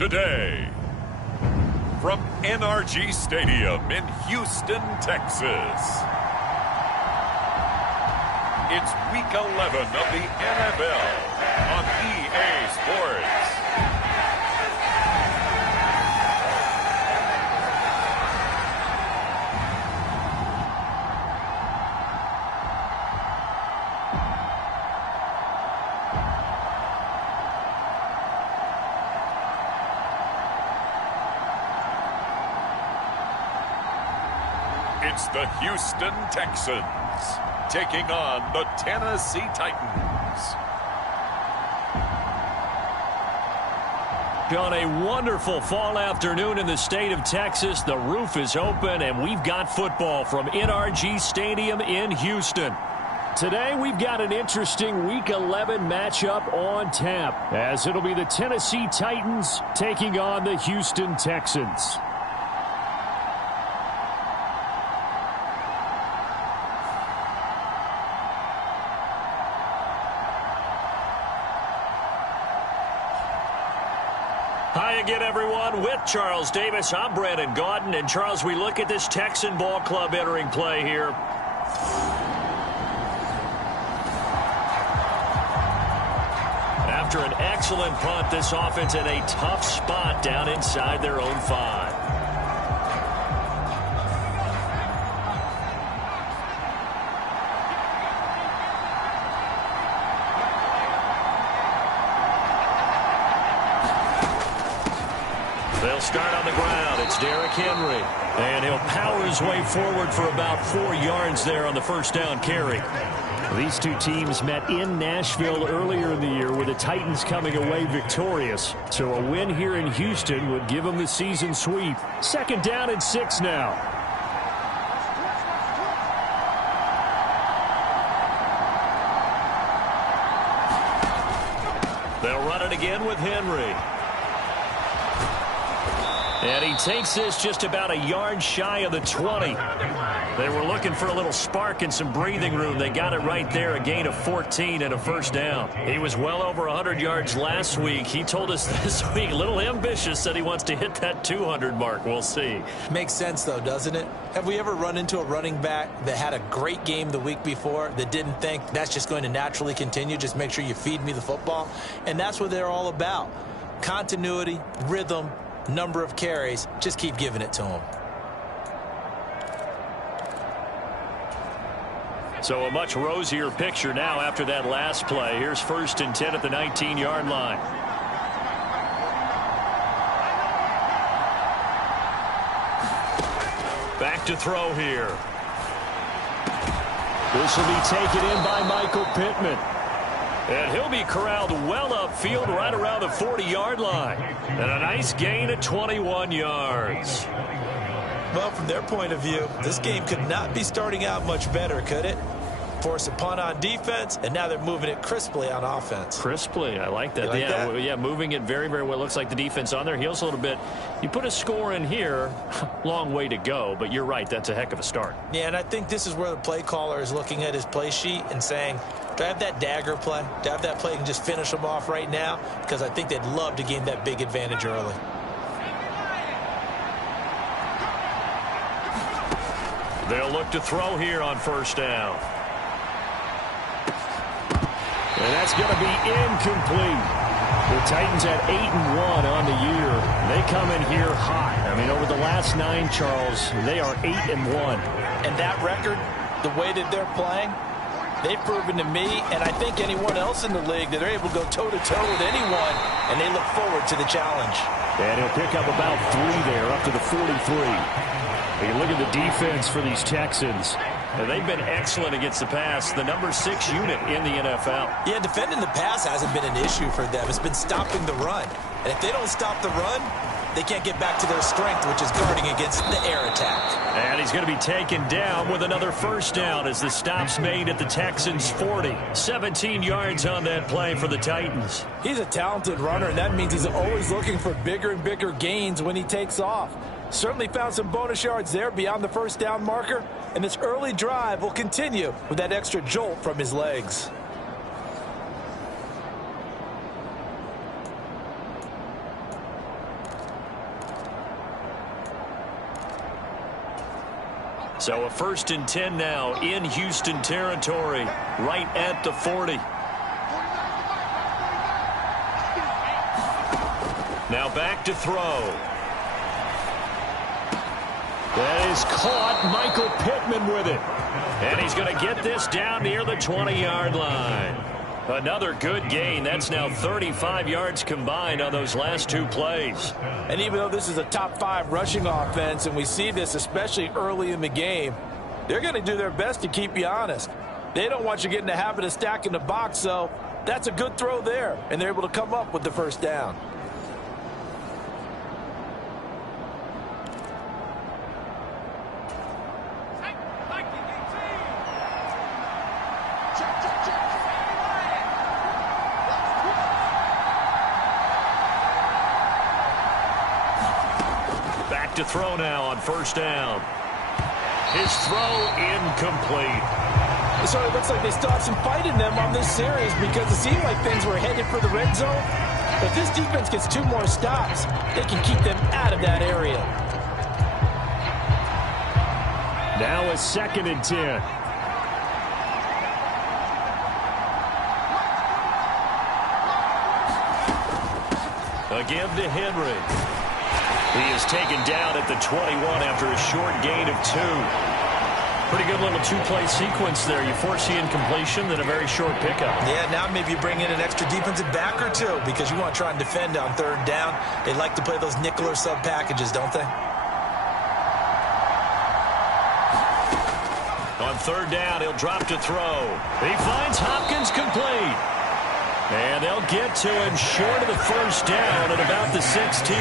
today. From NRG Stadium in Houston, Texas. It's Week 11 of the NFL on EA Sports. It's the Houston Texans taking on the Tennessee Titans. On a wonderful fall afternoon in the state of Texas, the roof is open and we've got football from NRG Stadium in Houston. Today we've got an interesting Week 11 matchup on tap, as it'll be the Tennessee Titans taking on the Houston Texans. Hi again, everyone. With Charles Davis, I'm Brandon Gaudin. And, Charles, we look at this Texan ball club entering play here. After an excellent punt, this offense in a tough spot down inside their own 5. They'll start on the ground. It's Derrick Henry. And he'll power his way forward for about 4 yards there on the first down carry. These two teams met in Nashville earlier in the year, with the Titans coming away victorious. So a win here in Houston would give them the season sweep. 2nd down and 6 now. They'll run it again with Henry. And he takes this just about a yard shy of the 20. They were looking for a little spark and some breathing room. They got it right there, a gain of 14 and a first down. He was well over 100 yards last week. He told us this week, a little ambitious, said he wants to hit that 200 mark. We'll see. Makes sense, though, doesn't it? Have we ever run into a running back that had a great game the week before that didn't think that's just going to naturally continue? Just make sure you feed me the football. And that's what they're all about. Continuity, rhythm, number of carries. Just keep giving it to him. So a much rosier picture now after that last play. Here's 1st and 10 at the 19-yard line. Back to throw here. This will be taken in by Michael Pittman. And he'll be corralled well upfield right around the 40-yard line. And a nice gain of 21 yards. Well, from their point of view, this game could not be starting out much better, could it? Force a punt on defense, and now they're moving it crisply on offense. Crisply, I like that. Like that? Yeah, moving it very, very well. Looks like the defense on their heels a little bit. You put a score in here, long way to go, but you're right, that's a heck of a start. Yeah, and I think this is where the play caller is looking at his play sheet and saying, do I have that dagger play? Do I have that play and just finish them off right now? Because I think they'd love to gain that big advantage early. They'll look to throw here on 1st down. And that's going to be incomplete. The Titans at 8-1 on the year. They come in here hot. I mean, over the last 9, Charles, they are 8-1. And that record, the way that they're playing, they've proven to me, and I think anyone else in the league, that they're able to go toe-to-toe with anyone, and they look forward to the challenge. And he'll pick up about 3 there, up to the 43. You look at the defense for these Texans. They've been excellent against the pass, the number 6 unit in the NFL. Yeah, defending the pass hasn't been an issue for them. It's been stopping the run. And if they don't stop the run, they can't get back to their strength, which is guarding against the air attack. And he's going to be taken down with another 1st down as the stop's made at the Texans' 40. 17 yards on that play for the Titans. He's a talented runner, and that means he's always looking for bigger and bigger gains when he takes off. Certainly found some bonus yards there beyond the 1st down marker, and this early drive will continue with that extra jolt from his legs. So a 1st and 10 now in Houston territory, right at the 40. Now back to throw. That is caught. Michael Pittman with it. And he's going to get this down near the 20-yard line. Another good gain. That's now 35 yards combined on those last 2 plays. And even though this is a top 5 rushing offense, and we see this especially early in the game, they're going to do their best to keep you honest. They don't want you getting the habit of stacking the box, so that's a good throw there, and they're able to come up with the 1st down. To throw now on 1st down. His throw incomplete. So it looks like they still have some fight in them on this series because it seemed like things were headed for the red zone. But if this defense gets 2 more stops, they can keep them out of that area. Now a 2nd and 10. Again to Henry. He is taken down at the 21 after a short gain of 2. Pretty good little 2-play sequence there. You force the incompletion, then a very short pickup. Yeah, now maybe you bring in an extra defensive back or 2 because you want to try and defend on 3rd down. They like to play those nickel or sub packages, don't they? On 3rd down, he'll drop to throw. He finds Hopkins complete. And they'll get to him short of the 1st down at about the 16.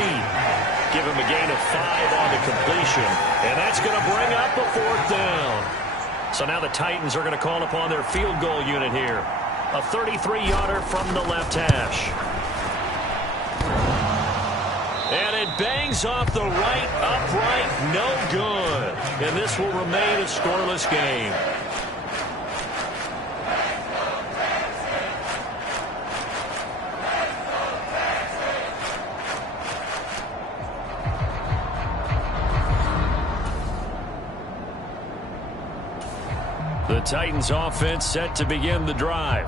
Give him a gain of 5 on the completion. And that's going to bring up a 4th down. So now the Titans are going to call upon their field goal unit here. A 33-yarder from the left hash. And it bangs off the right upright. No good. And this will remain a scoreless game. The Titans offense set to begin the drive.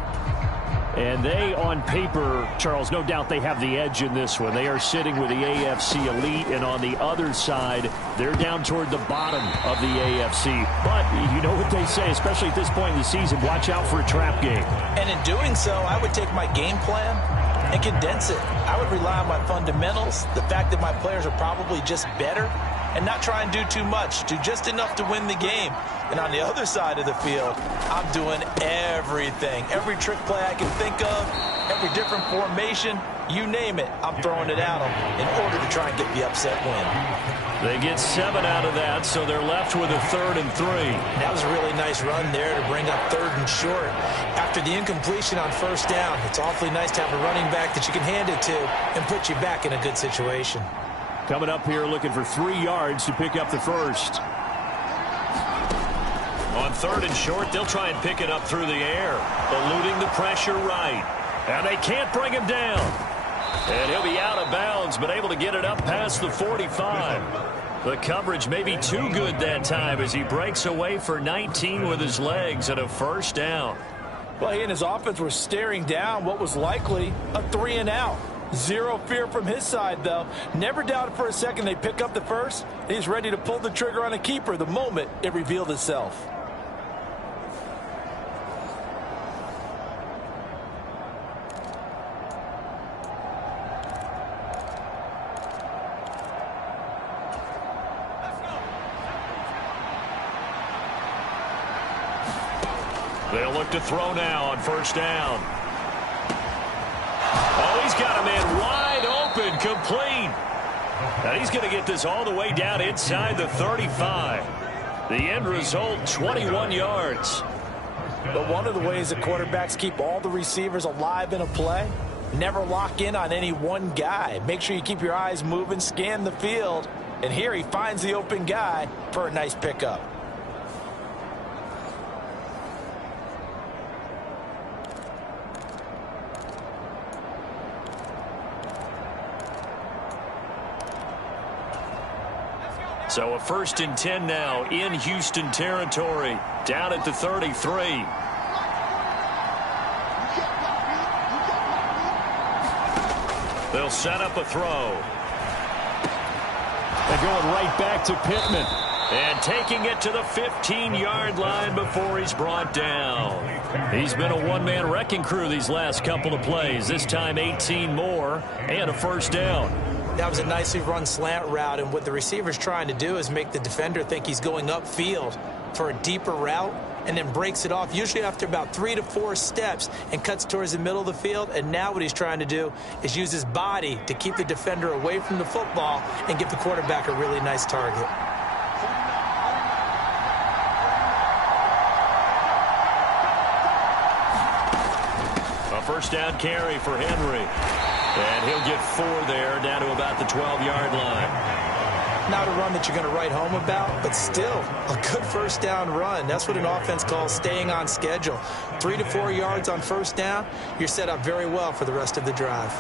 And they, on paper, Charles, no doubt they have the edge in this one. They are sitting with the AFC elite, and on the other side, they're down toward the bottom of the AFC. But you know what they say, especially at this point in the season, watch out for a trap game. And in doing so, I would take my game plan and condense it. I would rely on my fundamentals, the fact that my players are probably just better, and not try and do too much, do just enough to win the game. And on the other side of the field, I'm doing everything. Every trick play I can think of, every different formation, you name it, I'm throwing it at them in order to try and get the upset win. They get 7 out of that, so they're left with a 3rd and 3. That was a really nice run there to bring up 3rd and short. After the incompletion on 1st down, it's awfully nice to have a running back that you can hand it to and put you back in a good situation. Coming up here looking for 3 yards to pick up the 1st. On 3rd and short, they'll try and pick it up through the air, eluding the pressure right. And they can't bring him down. And he'll be out of bounds, but able to get it up past the 45. The coverage may be too good that time as he breaks away for 19 with his legs and a 1st down. Well, he and his offense were staring down what was likely a 3 and out. Zero fear from his side, though. Never doubted for a second they pick up the 1st. He's ready to pull the trigger on a keeper the moment it revealed itself. They'll look to throw now on 1st down. Oh, he's got a man wide open, complete. And he's going to get this all the way down inside the 35. The end result, 21 yards. But one of the ways that quarterbacks keep all the receivers alive in a play, never lock in on any one guy. Make sure you keep your eyes moving, scan the field. And here he finds the open guy for a nice pickup. So a 1st and 10 now in Houston territory, down at the 33. They'll set up a throw. They're going right back to Pittman. And taking it to the 15-yard line before he's brought down. He's been a one-man wrecking crew these last couple of plays. This time 18 more and a 1st down. That was a nicely run slant route, and what the receiver's trying to do is make the defender think he's going upfield for a deeper route and then breaks it off, usually after about 3 to 4 steps, and cuts towards the middle of the field. And now what he's trying to do is use his body to keep the defender away from the football and give the quarterback a really nice target. A 1st down carry for Henry. And he'll get 4 there, down to about the 12-yard line. Not a run that you're going to write home about, but still a good 1st down run. That's what an offense calls staying on schedule. 3 to 4 yards on 1st down, you're set up very well for the rest of the drive.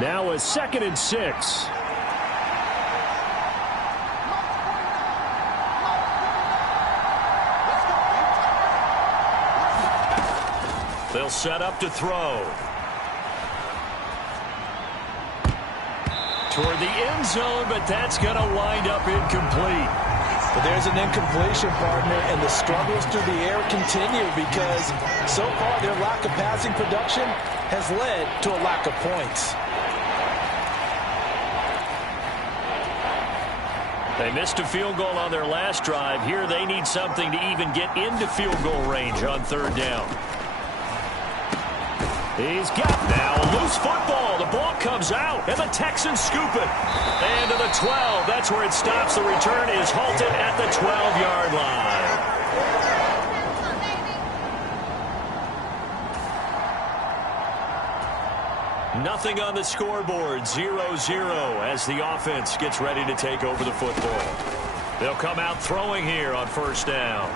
Now a 2nd and 6. They'll set up to throw. Toward the end zone, but that's going to wind up incomplete. But there's an incompletion, partner, and the struggles through the air continue because so far their lack of passing production has led to a lack of points. They missed a field goal on their last drive. Here they need something to even get into field goal range on 3rd down. He's got now a loose football. The ball comes out, and the Texans scoop it. And to the 12. That's where it stops. The return is halted at the 12-yard line. Nothing on the scoreboard. 0-0 as the offense gets ready to take over the football. They'll come out throwing here on 1st down.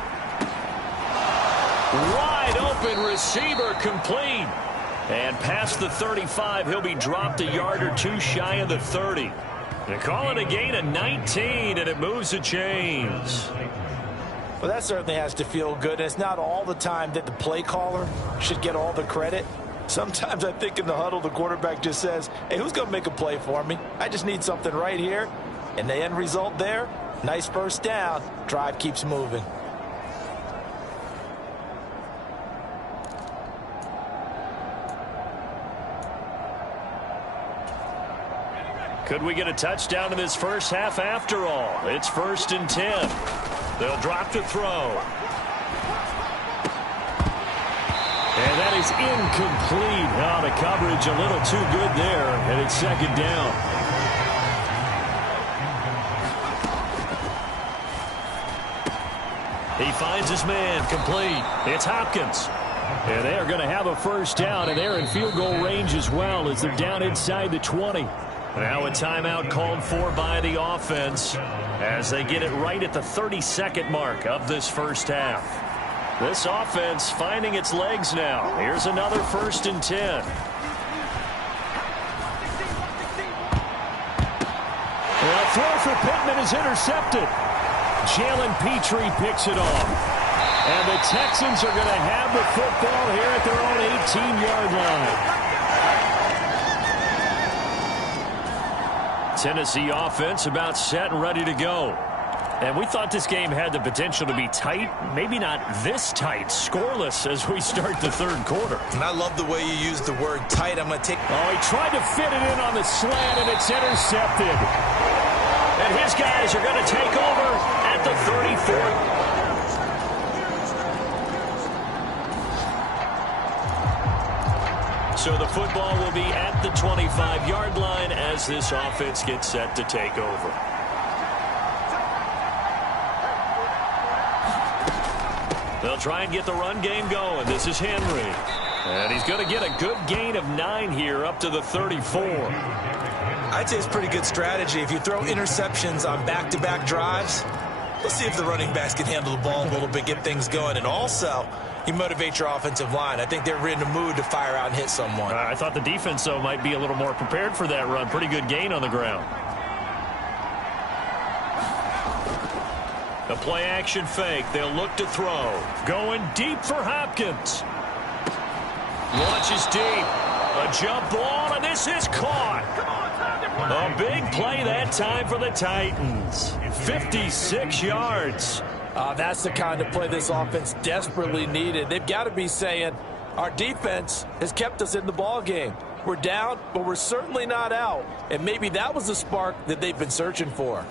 Wide open receiver complete. And past the 35, he'll be dropped a yard or 2 shy of the 30. They call it a gain of 19, and it moves the chains. Well, that certainly has to feel good. It's not all the time that the play caller should get all the credit. Sometimes I think in the huddle, the quarterback just says, hey, who's going to make a play for me? I just need something right here. And the end result there, nice 1st down. Drive keeps moving. Could we get a touchdown in this first half after all? It's 1st and 10. They'll drop to throw. And that is incomplete. Oh, the coverage a little too good there, and it's 2nd down. He finds his man, complete. It's Hopkins. And they are going to have a 1st down, and they're in field goal range as well as they're down inside the 20. Now a timeout called for by the offense as they get it right at the 32nd mark of this first half. This offense finding its legs now. Here's another 1st and 10. A throw for Pittman is intercepted. Jalen Petrie picks it off. And the Texans are going to have the football here at their own 18-yard line. Tennessee offense about set and ready to go. And we thought this game had the potential to be tight. Maybe not this tight. Scoreless as we start the 3rd quarter. And I love the way you use the word tight. I'm going to take... Oh, he tried to fit it in on the slant, and it's intercepted. And his guys are going to take over at the 34th. So the football will be at the 25-yard line as this offense gets set to take over. They'll try and get the run game going. This is Henry. And he's going to get a good gain of 9 here up to the 34. I'd say it's pretty good strategy. If you throw interceptions on back-to-back drives, let's see if the running backs can handle the ball a little bit, get things going. And also, you motivate your offensive line. I think they're in the mood to fire out and hit someone. I thought the defense, though, might be a little more prepared for that run. Pretty good gain on the ground. The play-action fake. They'll look to throw. Going deep for Hopkins. Launches deep. A jump ball, and this is caught. A big play that time for the Titans. 56 yards. That's the kind of play this offense desperately needed. They've got to be saying, our defense has kept us in the ball game. We're down, but we're certainly not out. And maybe that was the spark that they've been searching for.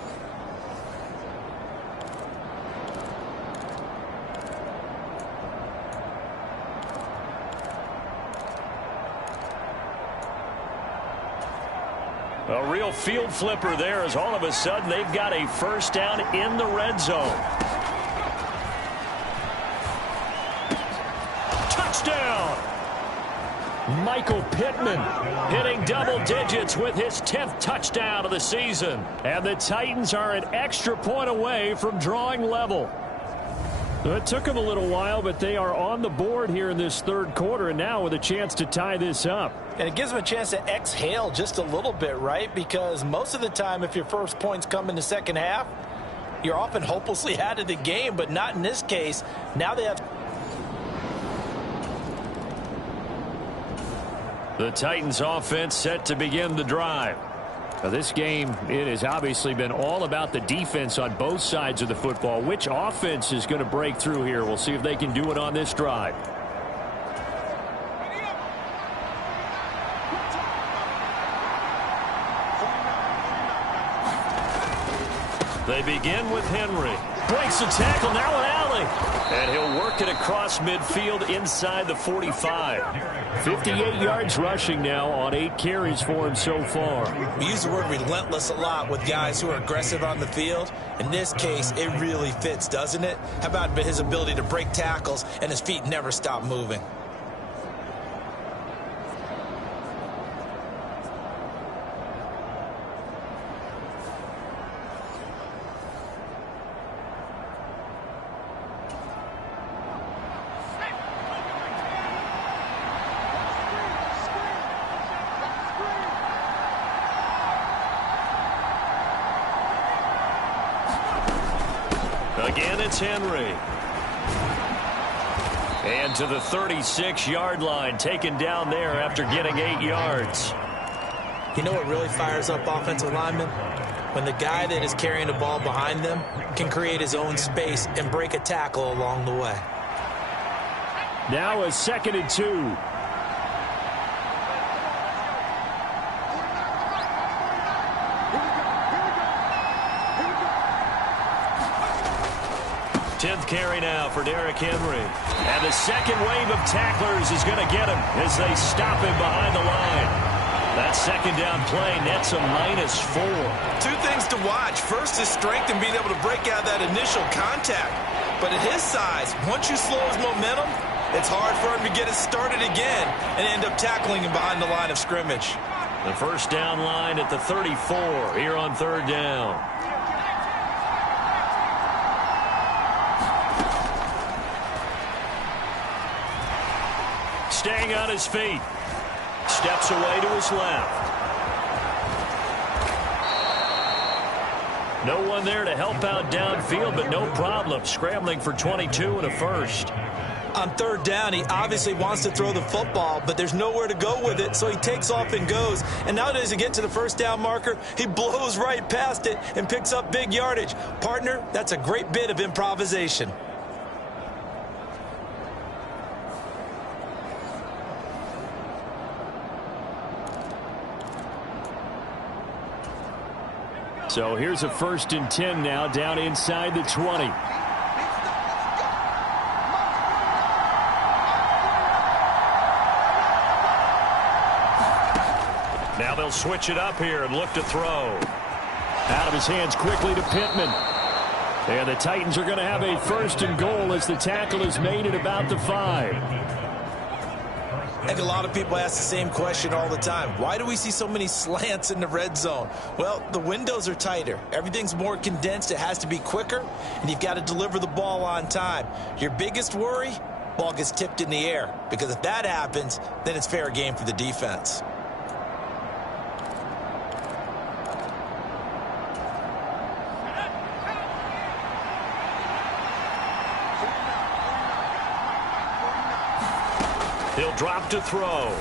A real field flipper there as all of a sudden they've got a first down in the red zone. Touchdown! Michael Pittman hitting double digits with his 10th touchdown of the season. And the Titans are an extra point away from drawing level. It took them a little while, but they are on the board here in this third quarter, and now with a chance to tie this up. And it gives them a chance to exhale just a little bit, right? Because most of the time, if your first points come in the second half, you're often hopelessly out of the game, but not in this case. Now they have... The Titans offense set to begin the drive. Now this game, it has obviously been all about the defense on both sides of the football. Which offense is going to break through here? We'll see if they can do it on this drive. They begin with Henry. Breaks the tackle, now an alley. And he'll work it across midfield inside the 45. 58 yards rushing now on 8 carries for him so far. We use the word relentless a lot with guys who are aggressive on the field. In this case, it really fits, doesn't it? How about his ability to break tackles and his feet never stop moving? Again, it's Henry. And to the 36-yard line, taken down there after getting 8 yards. You know what really fires up offensive linemen? When the guy that is carrying the ball behind them can create his own space and break a tackle along the way. Now a 2nd and 2. Carry now for Derrick Henry. And the second wave of tacklers is going to get him as they stop him behind the line. That second down play nets a -4. Two things to watch. First is strength and being able to break out that initial contact. But at his size, once you slow his momentum, it's hard for him to get it started again and end up tackling him behind the line of scrimmage. The first down line at the 34 here on 3rd down. Staying on his feet. Steps away to his left. No one there to help out downfield, but no problem. Scrambling for 22 and a first. On 3rd down, he obviously wants to throw the football, but there's nowhere to go with it, so he takes off and goes. And nowadays, to get to the first down marker, he blows right past it and picks up big yardage. Partner, that's a great bit of improvisation. So here's a 1st and 10 now down inside the 20. Now they'll switch it up here and look to throw. Out of his hands quickly to Pittman. And the Titans are going to have a 1st and goal as the tackle is made at about the 5. I think a lot of people ask the same question all the time. Why do we see so many slants in the red zone? Well, the windows are tighter. Everything's more condensed. It has to be quicker, and you've got to deliver the ball on time. Your biggest worry? Ball gets tipped in the air, because if that happens, then it's fair game for the defense. He'll drop to throw.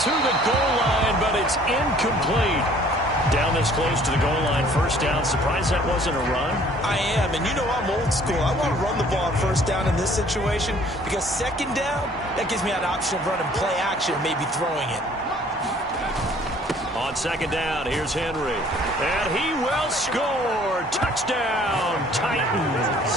To the goal line, but it's incomplete. Down this close to the goal line, first down. Surprised that wasn't a run? I am, and you know I'm old school. I want to run the ball on first down in this situation, because second down, that gives me an option of running play action, maybe throwing it. On second down, here's Henry. And he will score. Touchdown, Titans.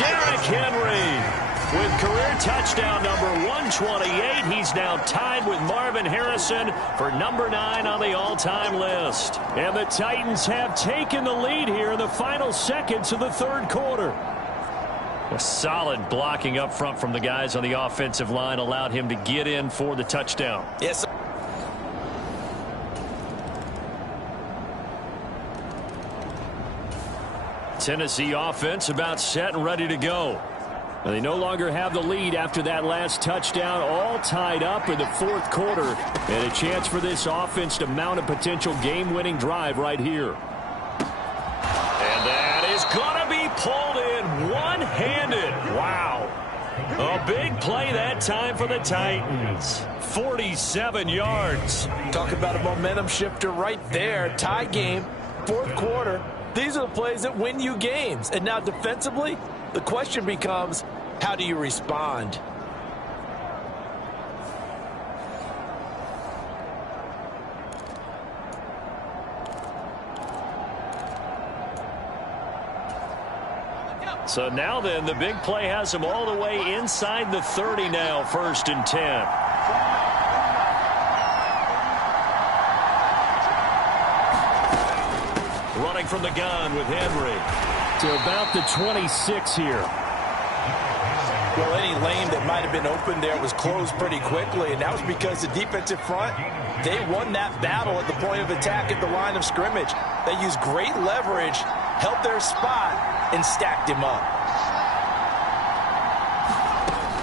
Derrick Henry with career touchdown number 128. He's now tied with Marvin Harrison for number 9 on the all-time list. And the Titans have taken the lead here in the final seconds of the third quarter. A solid blocking up front from the guys on the offensive line allowed him to get in for the touchdown. Yes. Tennessee offense about set and ready to go. And they no longer have the lead after that last touchdown, all tied up in the fourth quarter. And a chance for this offense to mount a potential game-winning drive right here. And that is going to be pulled in one-handed. Wow. A big play that time for the Titans. 47 yards. Talk about a momentum shifter right there. Tie game, fourth quarter. These are the plays that win you games. And now defensively, the question becomes, how do you respond? So now then, the big play has him all the way inside the 30 now, 1st and 10. Running from the gun with Henry to about the 26 here. Well, any lane that might have been open there was closed pretty quickly, and that was because the defensive front, they won that battle at the point of attack at the line of scrimmage. They used great leverage, held their spot, and stacked him up.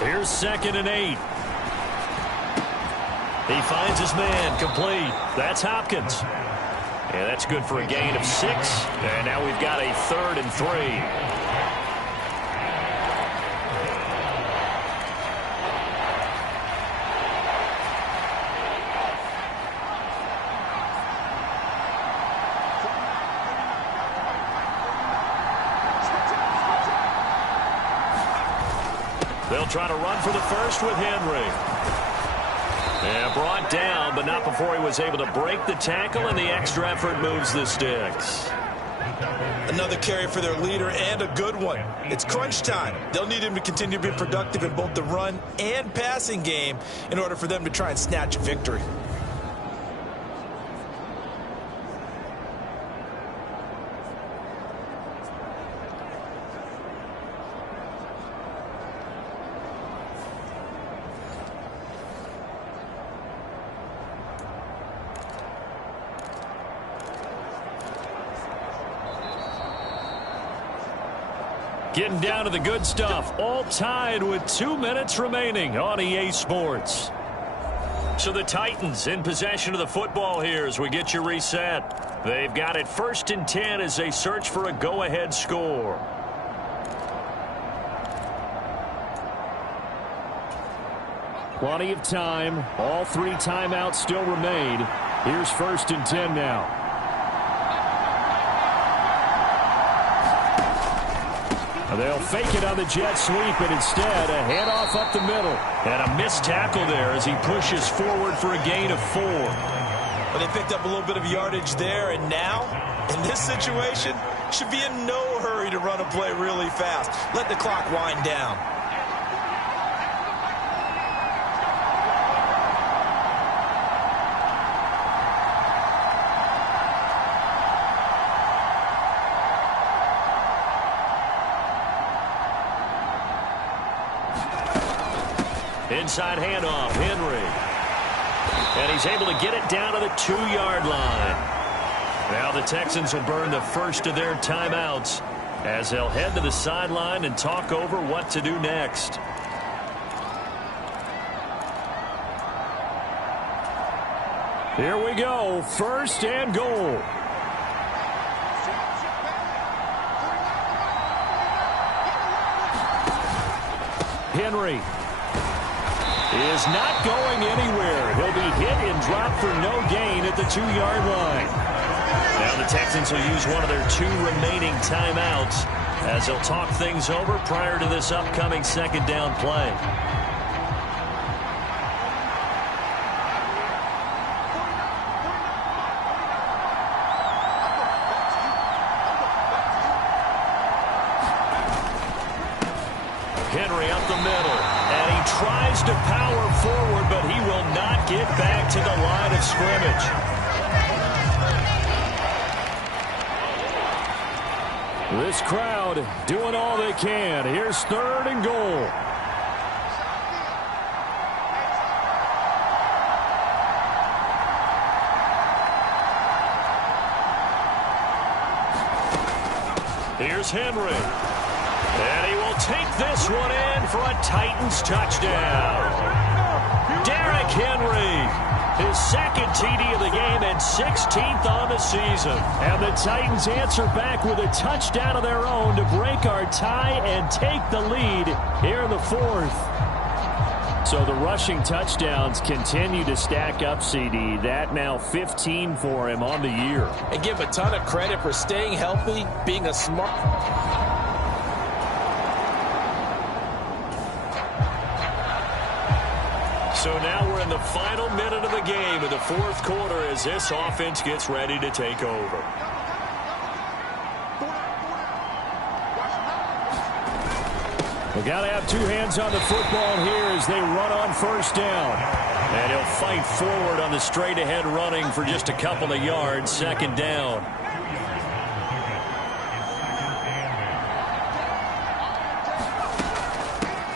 Here's 2nd and 8. He finds his man, complete. That's Hopkins. And that's good for a gain of 6. And now we've got a 3rd and 3. They'll try to run for the first with Henry. And brought down, but not before he was able to break the tackle, and the extra effort moves the sticks. Another carry for their leader, and a good one. It's crunch time. They'll need him to continue to be productive in both the run and passing game in order for them to try and snatch a victory. Getting down to the good stuff, all tied with 2 minutes remaining on EA Sports. So the Titans in possession of the football here as we get you reset. They've got it 1st and 10 as they search for a go-ahead score. Plenty of time. All 3 timeouts still remain. Here's 1st and 10 now. They'll fake it on the jet sweep, and instead a handoff up the middle. And a missed tackle there as he pushes forward for a gain of 4. But they picked up a little bit of yardage there, and now, in this situation, should be in no hurry to run a play really fast. Let the clock wind down. Inside handoff, Henry. And he's able to get it down to the 2-yard line. Now the Texans will burn the first of their timeouts as they'll head to the sideline and talk over what to do next. Here we go, 1st and goal. Henry is not going anywhere. He'll be hit and dropped for no gain at the 2-yard line. Now the Texans will use one of their 2 remaining timeouts as they'll talk things over prior to this upcoming 2nd down play. Henry up the middle, and he tries to power forward, but he will not get back to the line of scrimmage. This crowd doing all they can. Here's 3rd and goal. Here's Henry. And he will take this one in for a Titans touchdown. Derrick Henry, his 2nd TD of the game and 16th on the season. And the Titans answer back with a touchdown of their own to break our tie and take the lead here in the 4th. So the rushing touchdowns continue to stack up, CD. That now 15 for him on the year. And give him a ton of credit for staying healthy, being a smart... So now we're in the final minute of the game in the 4th quarter as this offense gets ready to take over. We've got to have 2 hands on the football here as they run on 1st down. And he'll fight forward on the straight-ahead running for just a couple of yards, 2nd down.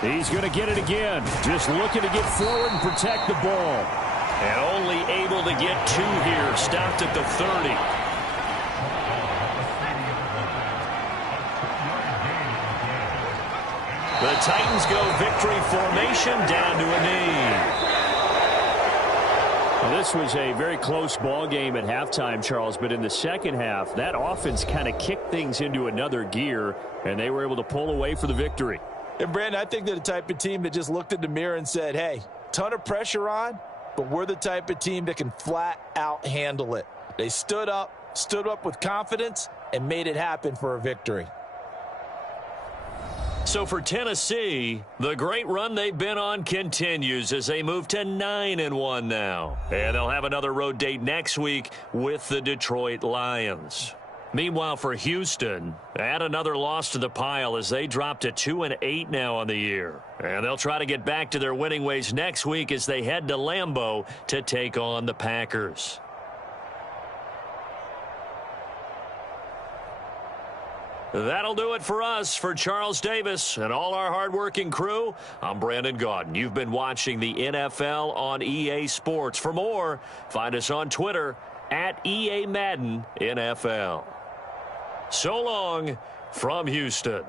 He's going to get it again. Just looking to get forward and protect the ball. And only able to get 2 here. Stopped at the 30. The Titans go victory formation down to a knee. Well, this was a very close ball game at halftime, Charles, but in the 2nd half, that offense kind of kicked things into another gear, and they were able to pull away for the victory. And, Brandon, I think they're the type of team that just looked in the mirror and said, hey, ton of pressure on, but we're the type of team that can flat out handle it. They stood up with confidence, and made it happen for a victory. So for Tennessee, the great run they've been on continues as they move to 9-1 now. And they'll have another road date next week with the Detroit Lions. Meanwhile, for Houston, add another loss to the pile as they drop to 2-8 now on the year. And they'll try to get back to their winning ways next week as they head to Lambeau to take on the Packers. That'll do it for us. For Charles Davis and all our hardworking crew, I'm Brandon Gaudin. You've been watching the NFL on EA Sports. For more, find us on Twitter at EA Madden NFL. So long from Houston.